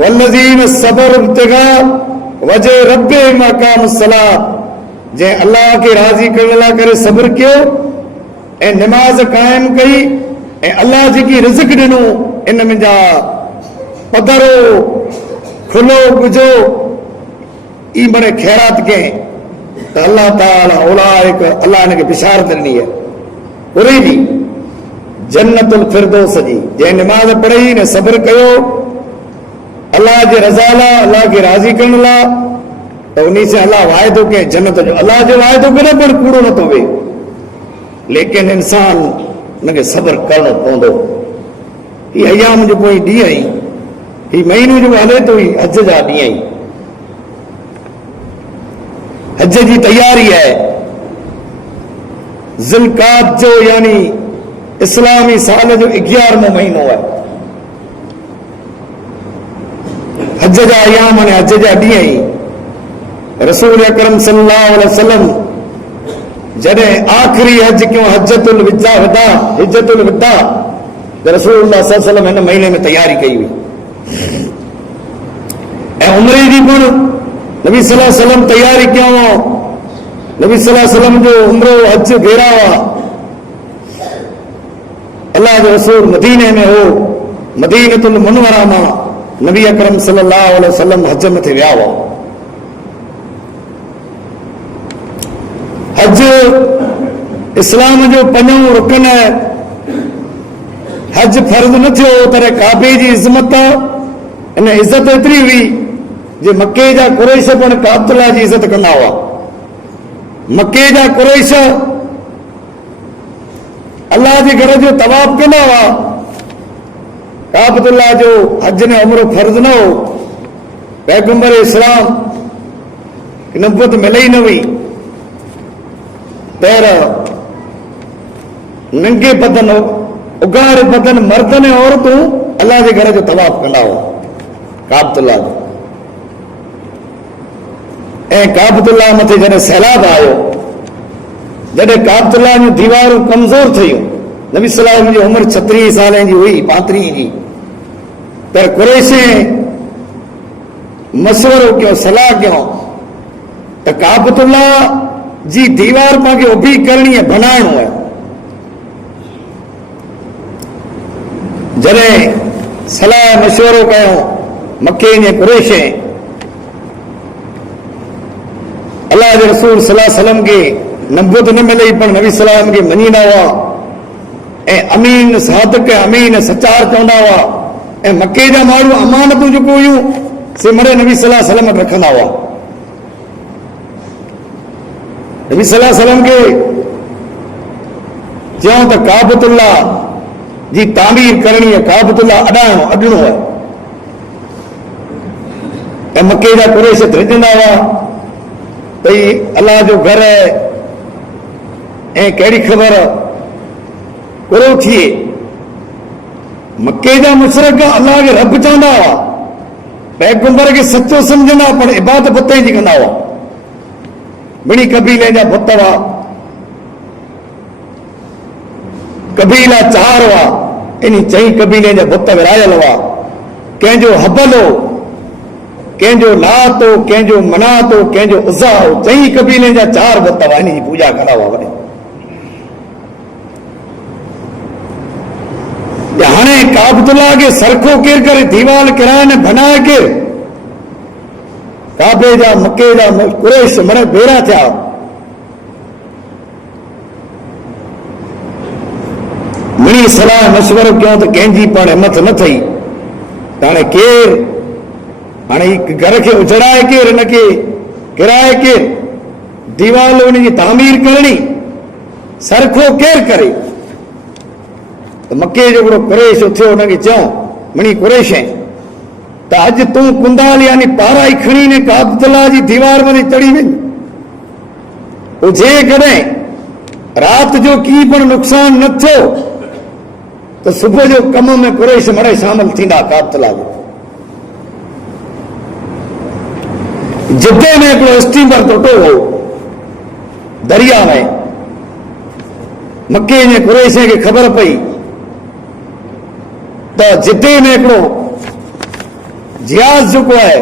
वल्लज़ीन सबर इब्तिगा वजह रब्बे मकाम सलाह, जे अल्लाह के राज़ी करण लाइ करे सब्र कयो ऐं निमाज़ क़ाइम कई ऐं अल्लाह जेकी रिज़्क़ ॾिनो इन में जा पधरो खुलो गुजो ई बड़े ख़ैरात कयईं त अल्लाह ताला औलाइक अल्लाह इनखे बिशारत ॾिनी आहे पूरी ॾी जन्नतुल फिरदौस जी। जंहिं निमाज़ पढ़ी ने सब्र कयो अल्लाह जे रज़ा लाइ अल्लाह खे राज़ी करण लाइ त उन से अल्लाह वाइदो कयईं जन्नत जो। अल्लाह जो वाइदो कॾहिं पिणु कूड़ो नथो वे, लेकिन इंसान उनखे सब्र करणो पवंदो। ही अयाम जो कोई ॾींहं ई ही महीनो जो हले थो ही हज जा ॾींहं ई हज जी तैयारी है। ज़िलक़ाद जो यानी इस्लामी साल जो 11वां महीनो है। हज जा अयाम ने हज जा ॾींहं ई रसूल अकरम सल्लल्लाहु अलैहि वसल्लम जॾहिं आख़िरी हज कयो हजतुल विदा हिजतुल विदा त रसूलुल्लाह सल्लल्लाहु अलैहि वसल्लम हिन महीने में तैयारी कई हुई ऐं उमरे जी पिणु नबी सल्लल्लाहु अलैहि वसल्लम तैयारी कयूं। नबी सल्लल्लाहु अलैहि वसल्लम जो उमरो हज भेरा हुआ। अल्लाह जो रसूल मदीने में हो, मदीनतुल मुनव्वरा मां नबी अकरम सल्लल्लाहु अलैहि वसल्लम हज में थे विया हुआ। हज इस्लाम जो पंजों रुकन है। हज फर्ज न थियो पर काबे जी इज़्ज़त इन इज़्ज़त एतिरी हुई जे मके जा कुरैश पिणु काबतुल्लाह जी इज़्ज़त कंदा हुआ। मके जा कुरैश अल्लाह जे घर जो तवाफ कंदा हुआ। काबतुल्लाह जो हज ने उमरो फर्ज न हो। पैगंबर इस्लाम नबूवत मिले ही न हुई। पैर नंगे बदन उगाड़ बदन मर्द ने औरतूं अल्लाह जे घर जो तवाफ कंदा हुआ काबतुल्लाह जो। ऐं काबतुल्लाह मथे जॾहिं सैलाब आयो, जॾहिं काबतुल्लाह जूं दीवारूं कमज़ोर थियूं, नबी सल्लल्लाहु अलैहि वसल्लम जी उमिरि 36 सालनि जी हुई 35 जी, पर कुरैशे मशवरो कयो सलाह कयो त काबतुल्लाह जी दीवार पांखे उभी करणी है, बनाइणो है। जॾहिं सलाह मशवरो कयो मके जे कुरैशे अल्लाह जे रसूल सल्लल्लाहु अलैहि वसल्लम खे नबूवत न मिले पर नबी सल्लल्लाहु अलैहि वसल्लम खे मञींदा हुआ ऐं अमीन सादिक अमीन सचार चवंदा हुआ ऐं मके जा माण्हू अमानतूं जेको हुयूं से मरे नबी सल्लल्लाहु अलैहि वसल्लम रखंदा हुआ। नबी सल्लल्लाहु अलैहि वसल्लम खे चयूं त काबतुल्लाह जी तामीर करणी है, काबतुल्लाह अॾणो है। ऐं मके जा कुरैश ध्रिजंदा हुआ भई अल्लाह जो घर है ऐं कहिड़ी ख़बर पूरो थिए। मके जा मुशरिक अल्लाह खे रब चवंदा हुआ, पैगंबर खे सचो समझंदा पर इबादत बुत जी कंदा हुआ। ॿिनी कबीले जा बुत हुआ, कबीला 4 हुआ, इन 4 कबीले जा बुत विरायल हुआ। कंहिंजो हबल हो, कंहिंजो लात हो, कंहिंजो मनात हो, कंहिंजो उज़ा हो। 4 कबीले जा 4 बुत हुआ, इन जी पूजा कंदा हुआ। वॾे हाणे काबतुल्लाह खे सरखो केर करे दीवार किराए ने बनाए केर काबे जा मके जा कुरैश मरे भेरा थिया। मिणी सलाह मशवरो कयो त कंहिंजी पण हिमत न थई। हाणे केर हाणे घर खे उजड़ाए केर हिनखे किराए केर दीवार उनजी तामीर करणी सरखो केर करे। मके जो हिकिड़ो कुरैश उथियो हुनखे चयो मिणी कुरैश त अॼु तूं कुंदाल यानी पाराई खणी ने काबतुल्लाह जी दीवार में चढ़ी वञ। जे कॾहिं राति जो की पण नुक़सान न थियो त सुबुह जो कम में कुरैश मरे शामिल थींदा काबतुल्लाह जो। जिद्दे में हिकिड़ो स्टीमर टुटो हो दरिया में। मके जे कुरैश खे ख़बर पई त जिद्दे में हिकिड़ो जियाज़ जेको आहे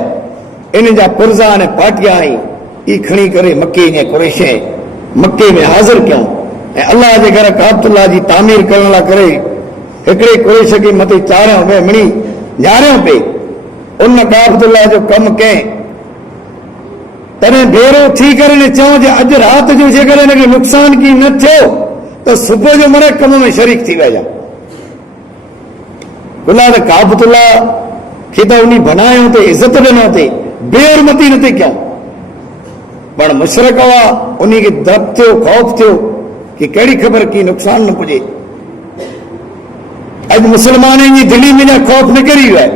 इन जा पुर्जा ने पाटिया आई ई खणी करे मके ने कुरैशे मके में हाज़िर कयूं ऐं अल्लाह जे घर काबतुल्लाह जी तामीर करण लाइ करे हिकिड़े कुरैश खे मथे चाढ़ियो पिए मिणी ञाणियो पिए उन काबतुल्लाह जो कमु कयईं तॾहिं भेरो थी करे ने चऊं जे अॼु राति जो जेकर हिनखे नुक़सान की न थियो त सुबुह जो मरे कम में शरीक थी वञा गुला त काबतुल्लाह खे त उन बनायो ते इज़त ॾिनो ते बेहरमती न थी कयूं पर मुशरक हुआ उन खे डप थियो ख़ौफ़ थियो कि कहिड़ी ख़बर की नुक़सान न पुॼे अॼु मुस्लमाननि जी दिलि में ख़ौफ़ निकिरी वियो आहे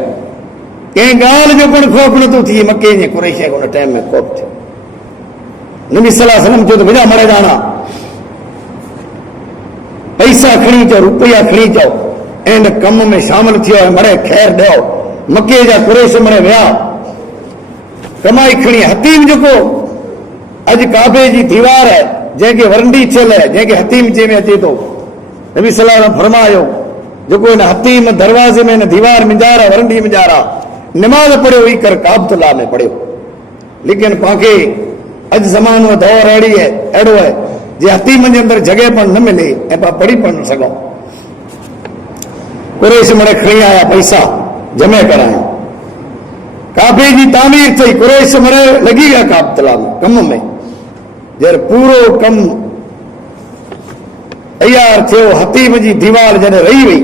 कंहिं ॻाल्हि जो पिणु ख़ौफ़ नथो थिए मके जे कुरैश खे उन टाइम में ख़ौफ़ थियो नबी सल्लल्लाहु अलैहि वसल्लम चयो त वञा मरे जाना पैसा खणी अचो रुपया खणी अचो ऐं हिन कम में शामिल थियो ऐं मरे ख़ैर ॾियो मके जा कुरैश मरे विया कमाई खणी हतीम जेको अॼु काबे जी दीवार आहे जंहिंखे वरंडी थियल आहे जंहिंखे हतीम जे में अचे थो नबी सल्लल्लाहु अलैहि वसल्लम फरमायो जेको हिन हतीम दरवाज़े में हिन दीवार मिंजार आहे वरंडी मिंजार आहे निमाज़ पढ़ियो ई कर काबतुल्लाह में पढ़ियो लेकिन पांखे अॼु ज़मानो दौर अहिड़ो आहे जे हतीम जे अंदरि जॻह पण न मिले ऐं पाण पढ़ी पण न सघूं कुरैश मिड़े खणी आया पैसा जमे कराया काबे जी तामीर थी कुरैश मिड़े लॻी विया काबतुल्लाह में कम में जॾहिं पूरो कम तैयार थियो हतीम जी दीवार जॾहिं रही वई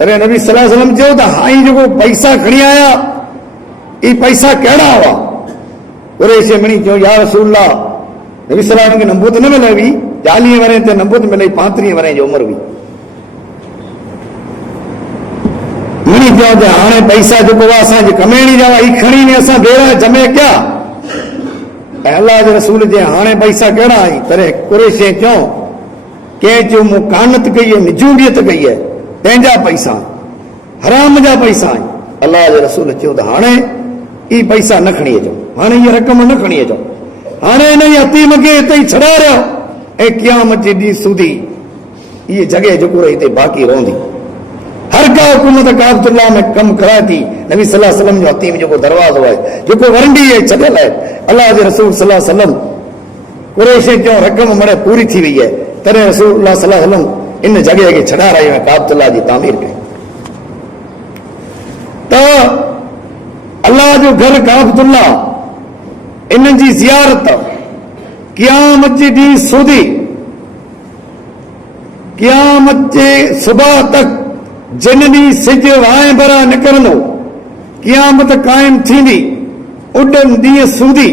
तॾहिं नबी सल्लल्लाहु अलैहि वसल्लम चयो त हाणे जेको पैसा खणी आया ई पैसा कहिड़ा हुआ कुरैश मिणी चयो या रसूलल्लाह नबी सल्लल्लाहु अलैहि वसल्लम खे नबूत न मिले हुई 40 वरे ते नबूत मिले 35 वरे जी उमिरि हुई मिणी चयो त हाणे पैसा जेको आहे असांजी कमेणी जा ई खणी ने असां भेरा जमे कया ऐं अल्लाह जे रसूल जे हाणे पैसा कहिड़ा आई तॾहिं कुरैश चयो कंहिं चयो मूं कानत कई आहे निजूंबियत कई आहे तंहिंजा पैसा हराम जा पैसा आहिनि अल्लाह जे रसूल चयो त हाणे ई पैसा न खणी अचो हाणे हीअ रक़म न खणी अचो हाणे हिन जी हतीम खे हिते ई छॾायो ऐं क़यामत जे ॾींहुं सूदी इहे जॻह जेको हिते बाक़ी रहंदी हर का हुकूमत काबतुल्लाह में कमु कराए थी नबी सल्लल्लाहु अलैहि वसल्लम जो हतीम जेको दरवाज़ो आहे जेको वरंडी आहे छॾियल आहे अल्लाह जे रसूल सल्लल्लाहु अलैहि वसल्लम कुरैश चयो रक़म मड़े पूरी थी वई आहे तॾहिं रसूलुल्लाह सल्लल्लाहु अलैहि वसल्लम इन जॻह खे छॾारायो ऐं काबतुल्लाह जी तामीर कई त अल्लाह जो घर काबतुल्लाह इन जी ज़ियारत क़यामत जे ॾींहुं सूदी क़यामत जे सुबह तक जिन ॾींहुं सिज वाए भरा निकिरंदो क़यामत क़ाइम थींदी उन ॾींहुं सूदी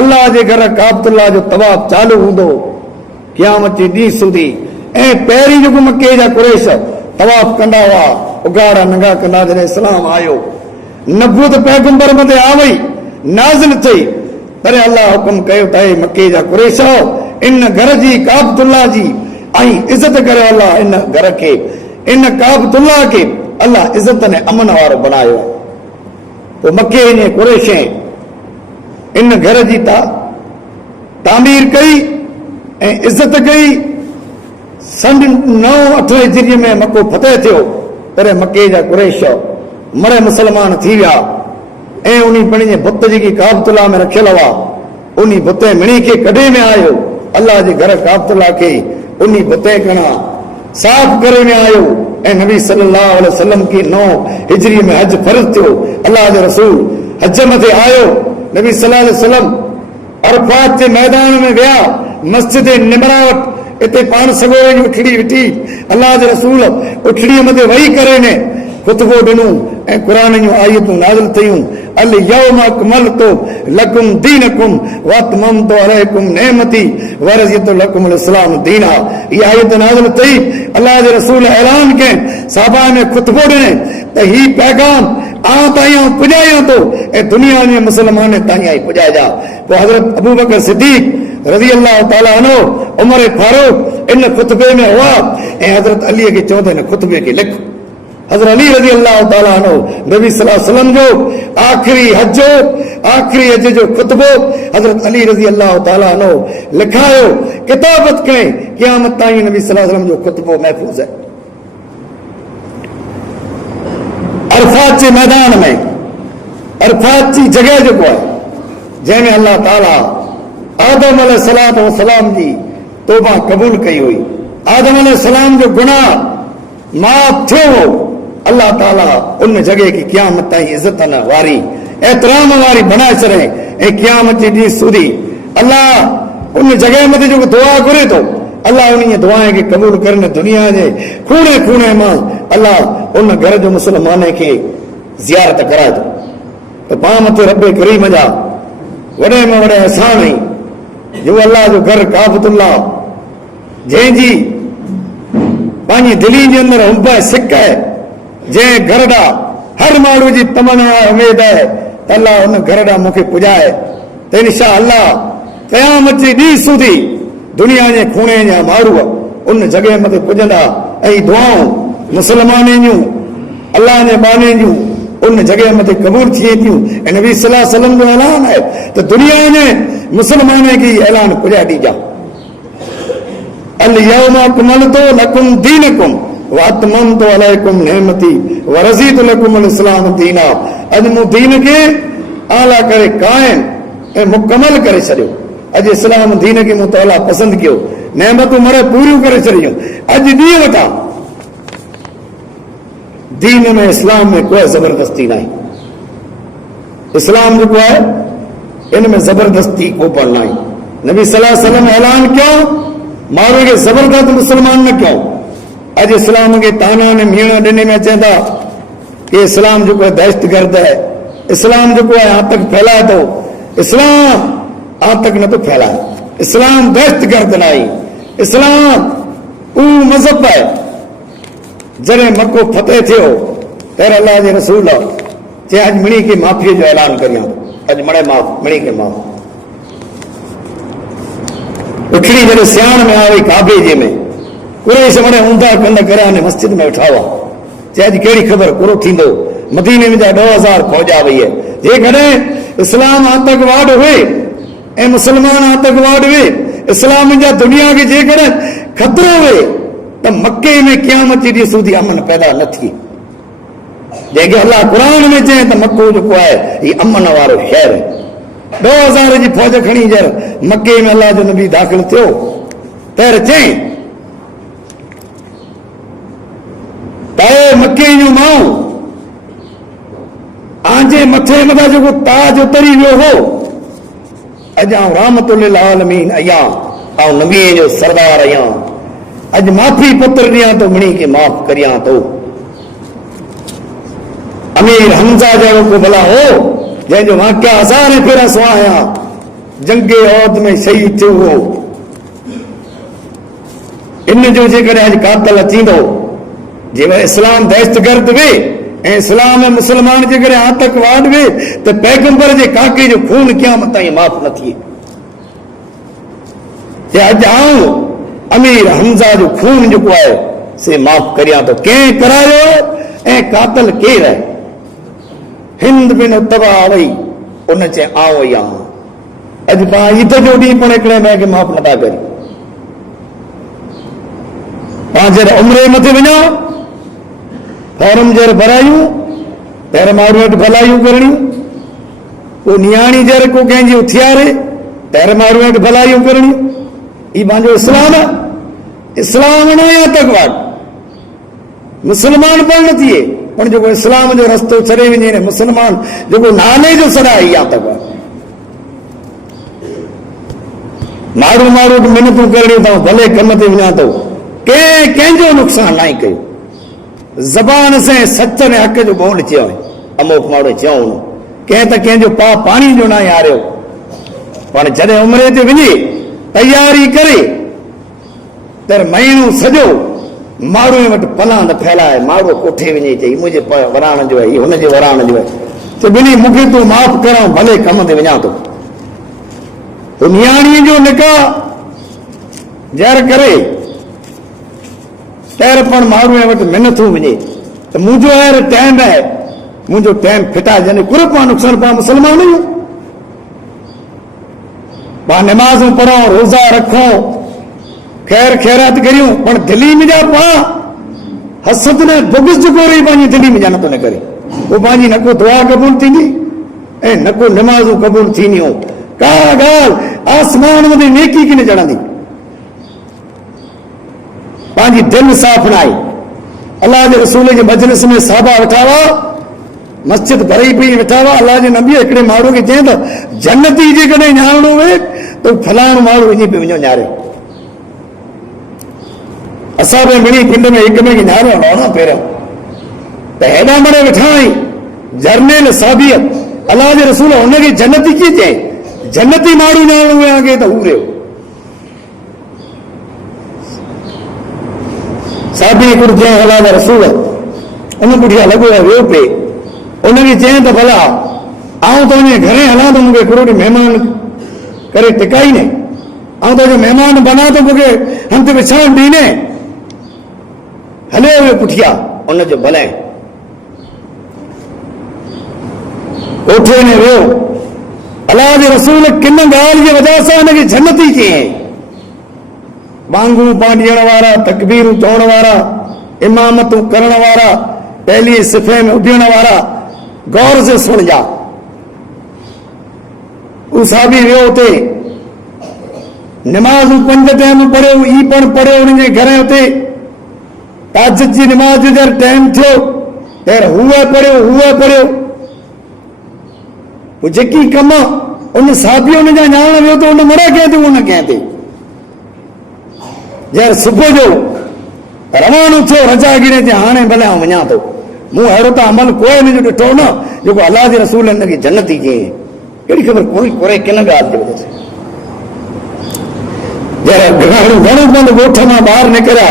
अल्लाह जे घर काबतुल्लाह जो तवाफ चालू हूंदो क़यामत जे ॾींहुं सूदी ऐं पहिरीं जेको मके जा कुरैश तवाफ कंदा हुआ उघाड़ा नंगा कंदा जॾहिं इस्लाम आयो नबूत पैगंबर मथे आ वई नाज़िल थी तॾहिं अल्लाह हुकुम कयो त मके जा कुरैश इन घर जी काबतुल्लाह जी ऐं इज़त करे अल्लाह इन घर खे इन काबतुल्लाह खे अल्लाह इज़त ने अमन वारो बनायो पोइ मके ने कुरैश इन घर जी तामीर कई ऐं इज़त कई सन 9-8 हिजरी में मको फतेह थियो तॾहिं मके जा कुरैश मरे मुसलमान थी विया ऐं उन पंहिंजे बुत जेकी काबतुल्लाह में रखियल हुआ उन बुत मिणी खे कढे में आयो अल्लाह जे घर काबतुल्लाह खे उन बुत खां साफ़ करे में आयो ऐं नबी सल्लल्लाहु अलैहि वसल्लम की 9 हिजरी में हज फर्ज़ थियो अल्लाह जो रसूल हज मथे आयो नबी सल्लल्लाहु अलैहि वसल्लम अरफात जे मैदान में विया मस्जिद निमरा वटि इते पाण सगोरे जी उठड़ी विठी अल्लाह जे रसूल उठड़ीअ मथे वेही करे ने खुतबो ॾिनो ऐं क़ुरान जूं आयतूं नाज़िल थियूं अल यौम अकमलतु लकुम दीनकुम व अतममतु अलैकुम नेमती व रज़ियतु लकुम इस्लाम दीना इहा आयत नाज़िल थी अल्लाह जे रसूल ऐलान कयईं सहाबा में खुतबो ॾिने त ही पैगाम आउं ताईं पुॼायां थो ऐं दुनिया जे मुसलमान ताईं आई पुॼाइजा पोइ हज़रत अबू बकर सिद्दीक़ रज़ी अल्लाह ताला अन्हु उमर फारूक इन खुतबे में हुआ ऐं हज़रत अलीअ खे चवंदे हिन खुतबे खे लिख हज़रत अली रज़ी अल्लाह ताला अन्हु नबी सल्लल्लाहु अलैहि वसल्लम जो आखिरी हज जो खुतबो हज़रत अली रज़ी अल्लाह ताला अन्हु लिखायो किताबत कयईं क़यामत ताईं नबी सल्लल्लाहु अलैहि वसल्लम जो खुतबो महफूज़ आहे अरफात जे मैदान में अरफात जी जगह जो है जैमें अल्लाह ताला आदम अलैहिस्सलातु वस्सलाम जी तौबा कबूल कई हुई। आदम अलैहिस्सलाम जो गुनाह माफ थियो अल्लाह ताला उन जगह की क़यामत ताईं इज्जत न वारी एहतराम वारी बनाए छॾे ऐं क़यामत जी ॾींहुं सूदी अल्लाह उन जगह मथे जो दुआ घुरे थो अल्लाह उन दुआ के कबूल करने दुनिया के खूणे खूणे मां अल्लाह उन घर जो मुसलमान के ज़ियारत कराए थो। तो पाण मथे रब करीम जा वॾे में वॾे एहसान आई जो अल्लाह जो घर काबतुल्लाह जंहिंजी पंहिंजी दिली जे अंदरि हुब सिक है जंहिं घर ॾांहुं हर माण्हू जी तमन्ना उमेद है त अल्लाह उन घर ॾांहुं मूंखे पुॼाए त इंशा अल्लाह क़यामत जी ॾींहुं सूदी दुनिया जे खूणे जा माण्हू उन जगह मथे पुॼंदा ऐं दुआऊं मुसलमान जूं अल्लाह जे बाने जूं उन जगह मथे कबूल थिए थियूं। ऐं नबी सल्लल्लाहु अलैहि वसल्लम जो ऐलान है त दुनिया जे मुसलमान खे ऐलान पुॼाए ॾिजा अल यौम अकमलतु लकुम दीनकुम व अतममतु अलैकुम निअमती व रज़ीतु लकुम अल इस्लाम दीना। अॼु मूं दीन खे आला करे कायम ऐं मुकमल करे छॾियो। अॼु इस्लाम दीन खे मूं तौला पसंदि कयो नेमतूं मरे पूरियूं करे छॾियूं। अॼु ॾींहुं वटां दीन में इस्लाम में कोई जबरदस्ती नहीं। इस्लाम जो है इनमें जबरदस्ती को पढ़ना है। नबी सल्लल्लाहु अलैहि वसल्लम ऐलान क्यों माण्हू खे जबरदस्त मुसलमान न क्यों। अॼु इस्लाम के ताना ने मीण ॾिने में चवंदा कि इस्लाम जो दहशत गर्द है इस्लाम जो है आतंक फैलाए तो इस्लाम आतंक न तो फैलाए इस्लाम दहशत गर्द नहीं। इस्लाम उ मज़हब है जॾहिं मको फतेह थियो तर अल्लाह जे रसूल चए अॼु मिणी खे माफ़ीअ जो ऐलान करियां अॼु मणे माफ़ मिणी खे माफ़। उखड़ी जॾहिं सियाण में आई काबे जे में कुरैश मणे ऊंधा कंद करे ने मस्जिद में वेठा हुआ चए अॼु कहिड़ी ख़बर पूरो थींदो। मदीने में जा 2000 फौजा वई है जेकॾहिं इस्लाम आतंकवाद हुए ऐं मुसलमान आतंकवाद हुए इस्लाम जा दुनिया खे जेकॾहिं ख़तरो हुए त मक्के में क़यामत जी ॾींहुं सूदी अमन पैदा न थी। जंहिंखे अल्लाह क़ुरान में चए त मक्को जेको आहे हीउ अमन वारो शहर है। 2000 जी फौज खणी जर मक्के में अल्लाह जो नबी दाख़िल थियो तर चई त मक्के जूं माण्हू आंजे मथे मथां जेको ताज उतरी वियो हो अॼु आउं रहमतुल लिल आलमीन आहियां ऐं नबी जो सरदार आहियां अज माफी पत्र दिया तो मिणी के माफ करिया तो। अमीर हमजा जो को भला हो जंहिंजो वाक़िया हज़ारे फेरा सुहाया जंगे औद में शहीद थियो हो इन जो जेकॾहिं अॼु कातल थींदो जे इस्लाम दहशतगर्द वे ऐं इस्लाम में मुसलमान जेकॾहिं आतंकवाद वे त पैगंबर जे काके जो खून क़यामत ताईं माफ़ न थिए। अॼु आऊं अमीर हमजा जो खून जो है से माफ करिया तो कें करायो ऐं कातल केर है। हिंद बिन तबा वई उन चे आओ या अज पा ईद जो डी पण एकड़े में के माफ नथा करी पांजर उम्रे मथे वणा फॉर्म जर भरायूं तेर मारुट भलायूं करणी को नियाणी जर को कंहिंजी उथियारे तेर मारुट भलायूं करणी ई पंहिंजो इस्लाम है। इस्लाम न आतंकवाद मुसलमान पण न थिए पण जेको इस्लाम जो रस्तो छॾे वञे ने मुसलमान जेको नाले जो सॾाए ई आतंकवाद। माण्हू माण्हू मिनतूं करणियूं अथऊं भले कम ते वञा थो कंहिंजो नुक़सान न कयो ज़बान से सच ने हक़ जो बोल चयो अमुक माण्हू चयऊं कंहिं त कंहिंजो पाणी जो न यारियो पण जॾहिं उमिरि ते वञे तयारी करे तर महीनो सॼो माण्हू वटि पलांद फैलाए माण्हू कोठे वञे चई मुंहिंजे वराण जो आहे हुनजे वराण जो आहे त ॿिन्ही मूंखे तूं माफ़ करां भले कम ते वञा थो। तो नियाणीअ जो निकाह जर करे तैर पण माण्हू वटि मिनथूं वञे त मुंहिंजो अहिड़ो टाइम आहे मुंहिंजो टाइम फिटाइजंदे कुर पाण नुक़सान पाण मुसलमान आहियूं पाण नमाज़ूं पढ़ूं रोज़ा रखूं खैर खैरात करियूं पण दिल्ली में जा पा हसद ने बुग़्ज़ जेको रही पंहिंजी दिल्ली में जा नथो न करे वो पंहिंजी न को दुआ क़बूल थींदी ऐं न को नमाज़ूं क़बूल थींदियूं, का ॻाल्हि आसमान में नेकी की न चढ़ंदी। पंहिंजी दिलि साफ़ न आहे। अलाह जे रसूल जे मजलिस में साहबा वेठा हुआ, मस्जिद भरी पई वेठा हुआ। अलाह जे नबी हिकिड़े माण्हू खे चई त जन्नती जेकॾहिं ॼाणणो हुए त फलाणो माण्हू वञी पियो वञो ञारे। असां बि मिली पिंड में हिक ॿिए खे ञारियो न पहिरियों त हेॾा मरे वेठा आहीं जर्नेल साबियत अलाह जे रसूल हुनखे जन्नती कीअं चई? जन्नती माण्हू ॼाणणो हुए अॻे त हू रहियो। साबी हिकिड़ो चई अलाह जा रसूल, उन पुठियां लॻो आहे वियो पे। उनखे चई त भला आऊं त वञे घणे हलां त मूंखे हिकिड़ो ॾींहुं महिमान करे टिकाई न, ऐं तुंहिंजो महिमान बना त मूंखे हंधि विछाइण ॾींदे। हलियो वियो पुठियां, उनजो भले कोठे में वियो। अलाह जे रसूल किन ॻाल्हि जी वजह सां हुनखे जन्नती चयईं। वांगू पांडियण वारा, तकबीरूं चवण वारा, इमामतूं करण वारा, पहली सिफ़े में उभयण वारा, गौर से सुन जा। उसा भी वियो उते, नमाज़ूं 5 टाइम पढ़ियो, ई पण पढ़ियो उनजे घर उते। ताजद जी नमाज जो टाइम थियो त हुआ पढ़ियो। पोइ जेकी कम उन साबियो उन जा ॼाण वियो त उन मरे कंहिं ते, उन कंहिं ते। जंहिं सुबुह जो रवानो थियो रजा गिरे ते हाणे भले आउं वञा थो, मूं अहिड़ो त अमल कोई मुंहिंजो ॾिठो न जेको अलाह जे रसूल हिनखे जन्नती कयईं। कहिड़ी ख़बर कोई कोरे किन ॻाल्हि जी वजह सां घणो बंदि ॻोठ मां ॿाहिरि निकिरिया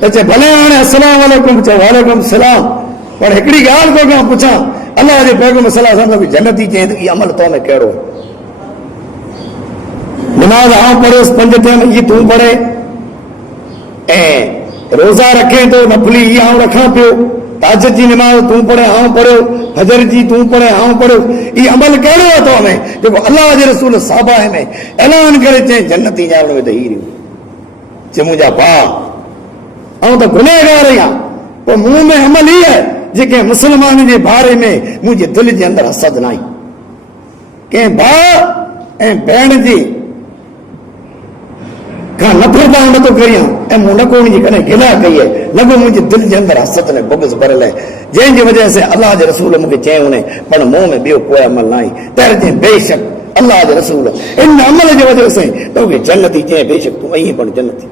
त चए भले हाणे अस्सलाम वालेकुम, चए वालेकुम सलाम, पर हिकिड़ी ॻाल्हि को खां पुछां, अलाह जे पैगंबर सल्लल्लाहु अलैहि वसल्लम जन्नती चयईं त इहो अमल तो में कहिड़ो? नमाज़ आउं पढ़ियोसि 5 टाइम, ई तूं पढ़े, ऐं रोज़ा रखे तो नफली ई आउं रखां पियो, ताजद जी नमाज़ तूं पढ़े आउं पढ़ियो, फजर जी तूं पढ़े आउं पढ़ियो। ई अमल कहिड़ो आहे तो में जेको अलाह जे रसूल साहबा में ऐलान करे चई जन्नती ॼाण में त ही रहियो। चए मुंहिंजा भाउ आउं त गुनहगार आहियां, पोइ मूं में अमल ई आहे जेके मुस्लमान जे बारे में मुंहिंजे दिलि जे अंदरि हसद न आहे। कंहिं भाउ ऐं भेण जी खां नफ़रत आउं नथो करियां, ऐं मूं न को उनजी कॾहिं गिला कई आहे, न को मुंहिंजे दिलि जे अंदरि हसद न बुग़्ज़ भरियल आहे, जंहिंजी वजह सां अलाह जे रसूल मूंखे चयो उन पर मूं में ॿियो कोई अमल न आहे। तर चई बेशक अलाह जे रसूल इन अमल जे वजह सां तोखे जन्नती चए, बेशक तूं आई पण जन्नती।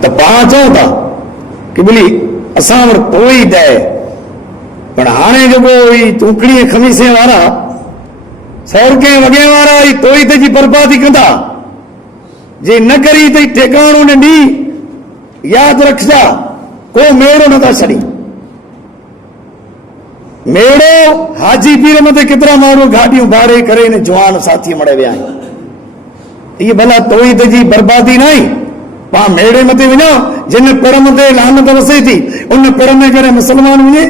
त पाण चऊं था कि भली असां वटि पोइ दए, पर हाणे जेको तूकड़ी खमीसे वारा 100 रुपये वॻे वारा तोई त जी बर्बादी कंदा, जे न करी त ठिकाणो न ॾी। यादि रखजा को मेड़ो नथा छॾी। मेड़ो हाजी पीर मथे केतिरा माण्हू गाॾियूं भाड़े करे इन जवान साथी मड़े विया आहिनि। इहे भला तोई त जी बर्बादी न आहे। पाण मेड़े मथे वञा, जिन पिण मथे लानत वसे थी उन पिण में करे मुस्लमान वञे,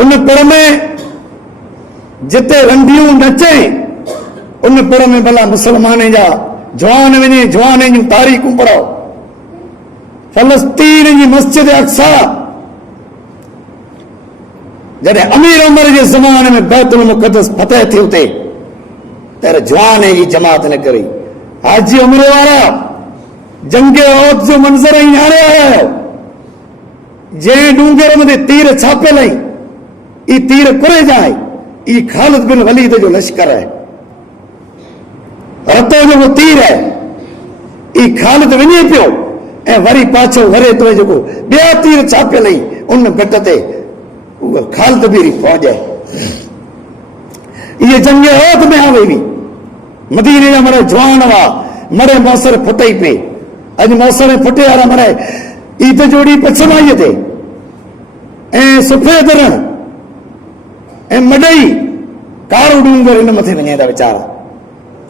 उन पिण में जिते रंधियूं नचे उन पिण में भला मुस्लमान जा जवान वञे, जवान जूं तारीख़ूं पढ़ो। फलस्तीन जी मस्जिद अक्सा जॾहिं अमीर उमर जे ज़माने में बैतुल मुक़द्दस फतह थी उते त जवान जी जमात न करी। हाजी उमर वारा जंग औद जो मंज़र ही हाणे आया आहियो, जंहिं डूंगर में तीर छापियल आई, ई तीर कुरे जाए, ई खालिद बिन वलीद जो लश्कर है। रतो जो तीर है, ई खालिद वञे पियो ऐं वरी पाछो वरे तो जेको ॿिया तीर छापियल आई उन बेट ते उहा खालिद बि फौज है। इहे जंग औद में आ वई हुई। मदीने जा मरे जवान हुआ, मरे मौसर फुटे पे, अॼु मौसर फुटे वारा मरे ईद जोड़ी पछमाईअ ते ऐं सफ़ेद रण ऐं मडई कारो डूंगर इन मथे वञे था वीचारा।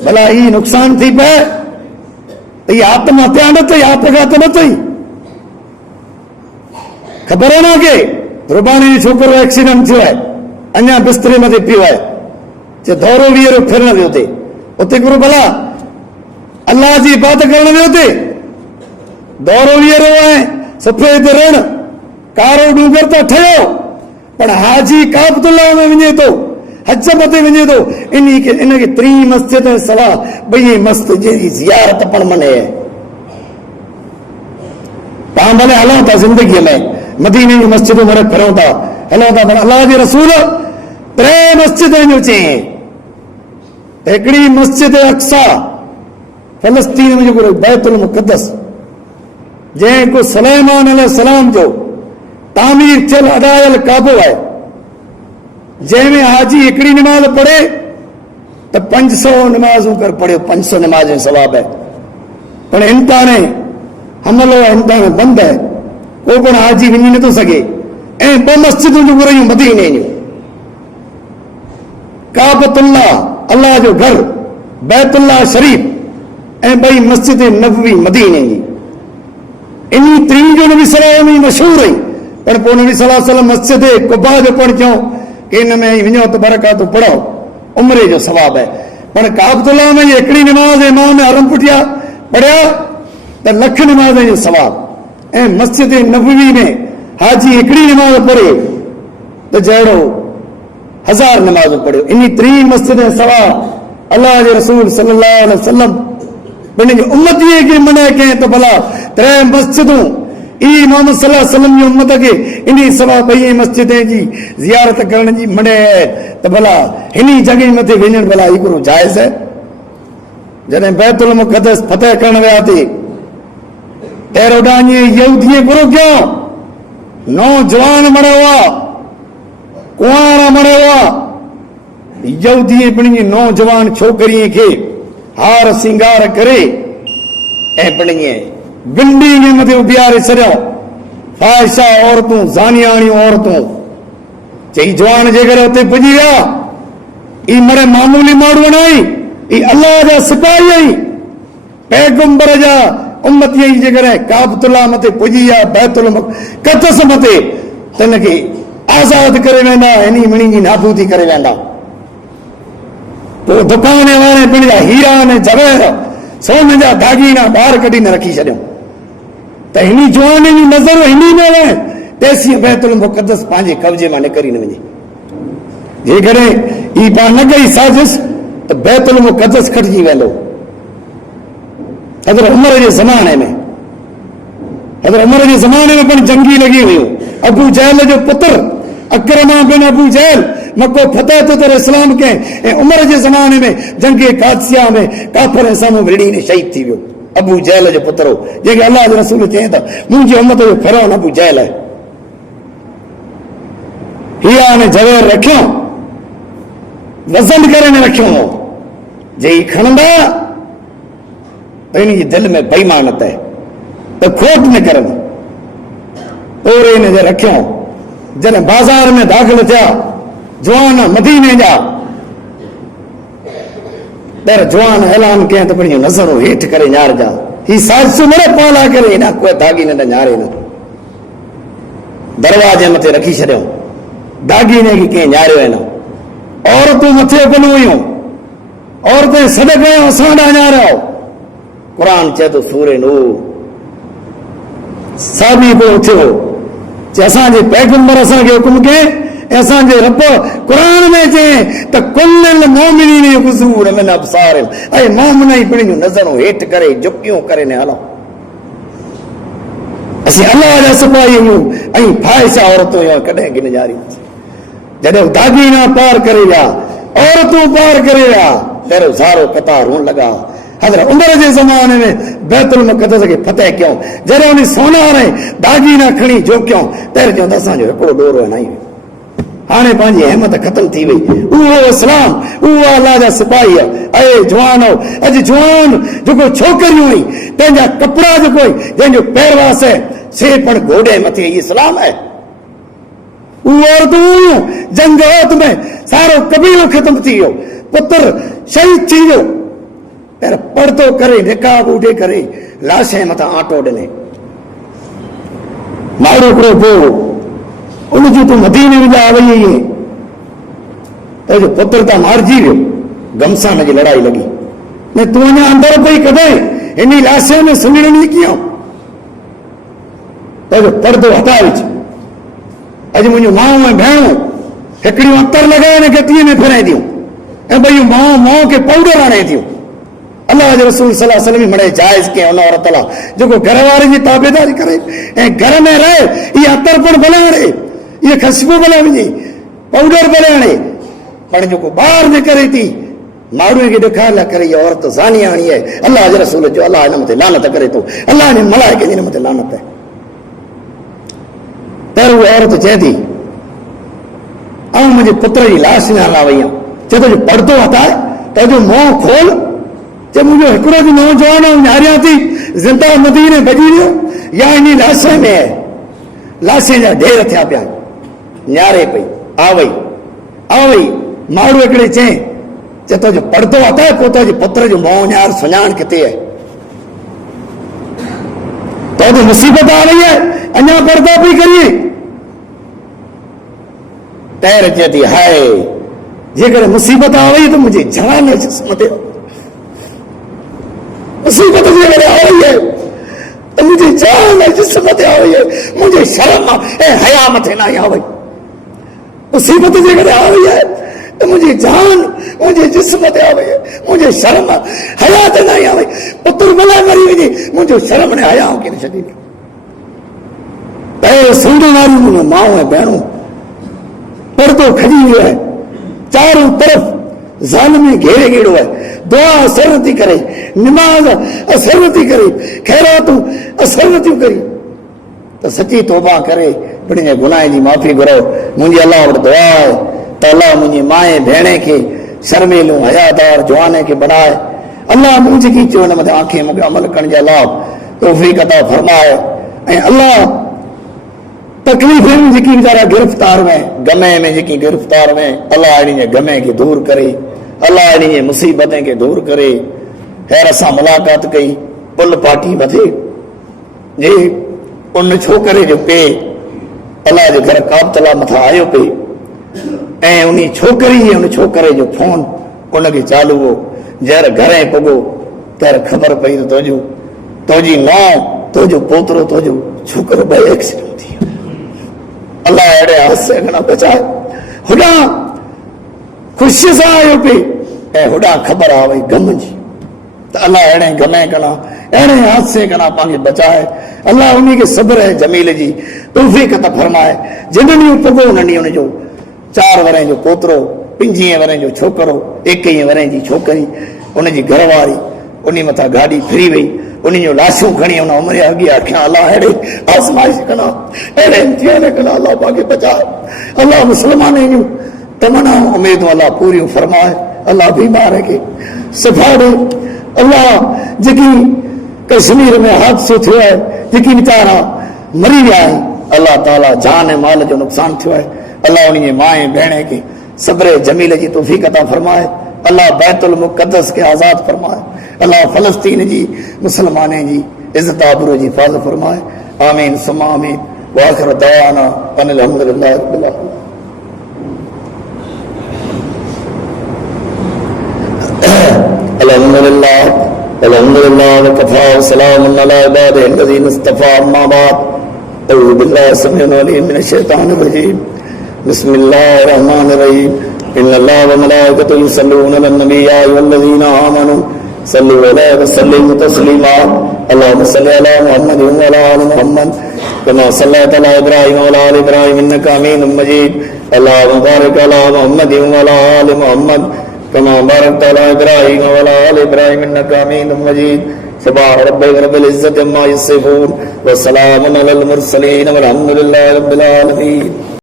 भला ही नुक़सान थी पए त इहा आत्महत्या न अथई, आपघात न अथई। ख़बर आहे न के रुबानी जो छोकिरो एक्सीडेंट थियो आहे, अञा बिस्तरे मथे पियो आहे, चए दौरो वीहरो फिरण वियो ते उते गुरु भला अल्लाह जी इबादत करण वियो ते दौरो वीहरो आहे, सफ़ेद रण कारो डूंगर त ठहियो, पर हाजी काबतुल्लाह में वञे थो, हज मथे वञे थो, इनखे टी मस्जिद ऐं सवा ॿई मस्जिद जी ज़ियारत पण मने है। पाण भले हलूं था ज़िंदगीअ में मदीने जी मस्जिदूं मरे फिरूं था, हलूं था, पर अलाह जे रसूल टे मस्जिदनि जो चई। हिकिड़ी मस्जिद अक्सा फलस्तीन में जेको बैतुल मुक़द्दस जंहिं सुलेमान अलैहिस्सलाम जो तामीर थियल अडायल काबो है, जंहिंमें हाजी हिकिड़ी निमाज़ पढ़े तो 500 निमाज़ूं कर पढ़ियो, 500 निमाज़ जो सवाब है। पर इम्तिहान हमलो इम्तिहान बंद है, को पण हाजी वञी नथो सघे। ऐं 2 मस्जिदूं जो रहियूं मदीने जूं, काबतुल्लाह अल्लाह जो घर बैतुल्लाह शरीफ ऐं 2 मस्जिद नबवी मदीने जी। इन 3 जो नबी सल्लल्लाहु अलैहि वसल्लम मशहूर हुई, पर पोइ नबी सल्लल्लाहु अलैहि वसल्लम मस्जिद कुबा जो पण चयो कि इन में वञो त बरकातूं पढ़ो, उम्रे जो सवाब है। पर काबतुल्लाह में हिकिड़ी निमाज़ इमाम हरम पुठिया पढ़िया त लख निमाज़ जो सवाब, ऐं मस्जिद नबवी में हाजी हिकिड़ी निमाज़ पढ़े त जहिड़ो 1000 निमाज़ूं पढ़ियो। इन 3 मस्जिद सवा अल्लाह जे रसूल सल्लल्लाहु अलैहि वसल्लम पंहिंजी उम्मतीअ खे मना कयईं त भला 3 मस्जिदूं ई मोहम्मद सल्लल्लाहु अलैहि वसल्लम जी उम्मत खे इन सवा 2 मस्जिदे जी ज़ियारत करण जी मने त भला इन जगह मथे वञण भला हिकिड़ो जाइज़ है। जॾहिं बैतुल मुक़द्दस फतह करण विया थी, तेरो ॾांहुं यहूदीअ गुरु कयो, नौजवान मरे हुआ, कुंवारा मरे हुआ, यहूदीअ पंहिंजी नौजवान छोकिरीअ खे हार सिंगार करे ऐं पंहिंजे बिंडी जे मथे उबियारे छॾियो, फाहिशा औरतूं, ज़ानियाणियूं औरतूं। चई जवान जेकर उते पुॼी विया, ई मरे मामूली माण्हू न आई, ई अल्लाह जा सिपाही आई, पैगंबर जा उम्मतीअ जी जेकर काबतुल्लाह मथे पुॼी विया, बैतुल मुक़द्दस मथे, त हिनखे आज़ाद करे वेंदा, इन मणी जी नाबूदी करे वेंदा। पोइ दुकान वारे पंहिंजा हीरा ने जवेर सोन जा दागीना ॿाहिरि कढी न रखी छॾियो त हिन जवान जी नज़र हिन में वञे, तेसीं बैतुल मुक़द्दस पंहिंजे कब्जे मां निकिरी न वञे। जेकॾहिं ई पाण न कई साज़िश त बैतुल मुक़द्दस खटिजी वेंदो। हज़रत उमर जे ज़माने में, हज़रत उमर जे ज़माने में पण जंगी लॻी हुयूं। अबू जहल जो पुत्र अकरमा बिन अबू जहल मको फतेह तो तर इस्लाम के, उमर जे ज़माने में जंगे कादसिया में काफर साम्हूं विड़ी ने शहीद थी वियो। अबू जहल जो पुत्र हो, जेके अल्लाह जे रसूल चए त मुंहिंजी उम्मत जो फिरौन अबू जहल है। हीरा ने जवेर रखियो, वज़न करे न रखियो हो, जे ही खणंदा त इन जी दिलि में बेईमानत है त खोट न करनि, ओरे इन जे रखियो। जॾहिं बाज़ार में दाख़िल थिया जवान मदीने जा, पर जवान ऐलान कयईं त पंहिंजूं नज़रूं हेठि करे न्यारजा, ही साज़िशूं मरे पाला करे हेॾा कोई दागी न न्यारे न। दरवाजे मथे रखी छॾियो, दागीने खे कंहिं न्यारियो न। औरतूं मथे गुल हुयूं, औरतें सॾ कयूं असां ॾांहुं न्यारियो। क़ुरान चए थो सूरे नूर, साबी पियो थियो जे असांजे पैगंबर असांखे हुकुम कयईं, ऐं असांजे रब क़ुरान में चयईं त कुल्लिल मोमिनीन यग़ुज़्ज़ू मिन अब्सारिहिम, ऐं मोमिन ई पंहिंजूं नज़रूं हेठि करे झुकियूं करे ने हलो। असीं अल्लाह जा सिपाही आहियूं ऐं फाहिशा औरतूं आहियूं, कॾहिं गिन जारी। जॾहिं दागीना पार करे विया, औरतूं पार करे विया, पहिरियों ज़ारो कतार हुअण लॻा। हज़रत उमर जे ज़माने में बैतुल मुक़द्दस खे फतह कयूं, जॾहिं उन सोनार ऐं दागीना खणी झोकियूं, पहिरियों चवंदा असांजो हिकिड़ो ॾोरो हणाई वियो। हाणे पंहिंजी अहमत ख़तम थी वई। उहो इस्लाम, उहो अल्लाह जा सिपाही आहे। जवान हो, अॼु जवान जेको छोकिरियूं हुई, पंहिंजा कपिड़ा जेको जंहिंजो पैरवास आहे से पण घोड़े मथे, इस्लाम आहे। उहो औरतूं हुयूं, जंग औत में सारो कबीलो ख़तम थी वियो, पुत्र शहीद थी वियो, पर पर्दो करे निकाब उॾे करे लाशे मथां आटो ॾिने। माण्हू हिकिड़ो पोइ उनजी तूं मदीने में जा वई तुंहिंजो पुत्र त मारिजी वियो, घमसान जी लड़ाई लॻी न, तूं अञा अंदर पई कॾहिं इन लाशे में सुञणी कीअं? तुंहिंजो पर्दो हटाए विझ। अॼु मुंहिंजो माउ ऐं भेणूं हिकिड़ियूं अतर लगाए गतीअ में फिराए थियूं ऐं ॿई माउ खे पाउडर आणे थियूं। अल्लाह जे रसूल सल्लल्लाहु अलैहि वसल्लम मिड़े जाइज़ कयईं उन औरत लाइ जेको घर वारे जी ताबेदारी करे ऐं घर में रहे, इहा अतर पण भले हणे, इहा ख़ुशबू भले विझे, पाउडर भले हणे, पर जेको ॿाहिरि निकिरे थी माण्हूअ खे ॾेखारण लाइ करे इहा औरत ज़ानी आणी आहे। अल्लाह जे रसूल जो अल्लाह हिन मथे लानत करे थो, अल्लाह जे मलाइके जी हिन मथे लानत आहे। पहिरियों उहा औरत चए थी ऐं मुंहिंजे पुट जी लाश में हला वई आहियां, चए थो जो पर्दो हटाए तुंहिंजो मुंहुं खोल, जे मुंहिंजो हिकिड़ो बि नौजवान न्यारियां थी ज़िंदा मदीने भॼी वियो या इन लाशे में आहे, लाशे जा ढेर थिया पिया, न्यारे पई आ वई माण्हू हिकिड़े चए तुंहिंजो पर्दो हटाए पोइ तुंहिंजे पुट जो मुंहुं न्यार सुञाण किथे आहे, तुंहिंजी मुसीबत आ वई आहे अञा पर्दो पई करिए। तैर अचे थी हाय जेकर मुसीबत आ वई तो मुझे जान है जिस्म ते, मुसीबत जेकर आ वई है तो मुझे जान है जिस्म ते आ वई है, मुझे शर्म ऐं हया मथे ना आ वई, मुसीबत जेकर आ वई है तो मुझे जान मुझे जिस्म ते आ वई है, मुझे शर्म हया ते ना आ वई, पुत्र भला मरी वञे मुझो शर्म ने हया के छॾी तैर सिंध वारियूं माऊं ऐं भेणूं पर्दो खड़ी वियो है, चारों तरफ ज़ालिमी घेरे घेड़ो है, दुआ असर नथी करे, नमाज असर नथी करे, खैरातूं असर नथियूं करी, तो सची तौबा करे पंहिंजे गुनाह जी माफ़ी घुरो। मुंहिंजी अल्लाह वटि दुआ आहे त अल्लाह मुंहिंजी माए भेणे खे शर्मेलूं हयादार जवाने खे बढ़ाए, अल्लाह मूं जेकी चयो हुन मथे आंखें मूंखे अमल करण जे अलाह तौफ़ीक़ अता फरमाए, ऐं अल्लाह तकलीफ़ में जेकी वीचारा गिरफ़्तार में गमे में जेकी गिरफ़्तार में अल्लाह इन जे गमे खे दूर करे, अल्लाह इन जे मुसीबतें खे दूर करे। ख़ैर असां मुलाक़ात कई पुल पाटी मथे जे उन छोकिरे जो पे अल्लाह जे घर काबतला मथां आयो पे ऐं उन छोकिरी ऐं उन छोकिरे जो फोन उनखे चालू हो, जर घरे पुॻो तर ख़बर पई त तुंहिंजी माउ तुंहिंजो पोतरो तुंहिंजो छोकिरो ॿई एक्सीडेंट थी वियो। अल्लाह अहिड़े हादसे खां बचाए, होॾां ख़ुशी सां आयो पे ऐं होॾां ख़बर आ वई गम जी, त अल्लाह अहिड़े गमे कना अहिड़े हादसे कना पांखे बचाए, अल्लाह उन खे सब्र ऐं जमील जी तौफ़ीक़ अता फरमाए। जिन ॾींहुं पुॻो उन ॾींहुं उनजो 4 वरे जो पोतरो, 25 वरे जो छोकिरो, 21 वरे जी छोकिरी, उनजी घरवारी उन मथां गाॾी फिरी वई, उन जूं लाशूं खणी उन उमिरि अॻे आखियां अल्लाह अहिड़े आज़माइश कना अहिड़े इम्तिहान कना, अल्लाह पांखे बचाए, अल्लाह मुस्लमान जूं तमन्नाऊं उमेदूं अल्लाह पूरियूं फरमाए, अल्लाह बीमार खे शिफ़ा ॾे, अल्लाह जेकी कश्मीर में हादसो थियो आहे, जेकी वीचारा मरी विया आहिनि, अल्लाह ताला जान ऐं माल जो नुक़सान थियो आहे, अल्लाह उन जे माए भेणे खे सब्र जमील जी तौफ़ीक़ अता फरमाए, अल्लाह बैतुल मुक़द्दस के आज़ाद फरमाए, अल्लाह फ़लस्तीन जी मुसलमाननि जी इज़्ज़त आबरू जी हिफ़ाज़त फरमाए। आमीन सुम्मा आमीन व आख़िर दअवाना अनिल हम्दुलिल्लाहि रब्बिल आलमीन। अल्हम्दुलिल्लाह व कफ़ा व सलामुन अला इबादिहि अल्लज़ीना इस्तफ़ा, अम्मा बाद अऊज़ु बिल्लाहि समीउल अलीम मिनश शैतानिर रजीम, बिस्मिल्लाहिर रहमानिर रहीम, इन्नल्लाह व मलाइकतहु युसल्लूना अलन नबी या अय्युहल्लज़ीना आमनू सल्लु अलैहि व सल्लिमू तस्लीमा, अल्लाहुम्मा सल्लि अला मुहम्मद व अला आलि मुहम्मद कमा सल्लैता अला इब्राहीम व अला आलि इब्राहीम इन्नका हमीदुम मजीद, अल्लाहुम्मा बारिक अला मुहम्मद व अला आलि मुहम्मद कमा बारकता अला इब्राहीम व अला आलि इब्राहीम इन्नका हमीदुम मजीद। सुब्हान रब्बिका रब्बिल इज्जति अम्मा यसिफून व सलामुन अलल मुरसलीन वल्हम्दुलिल्लाहि रब्बिल आलमीन।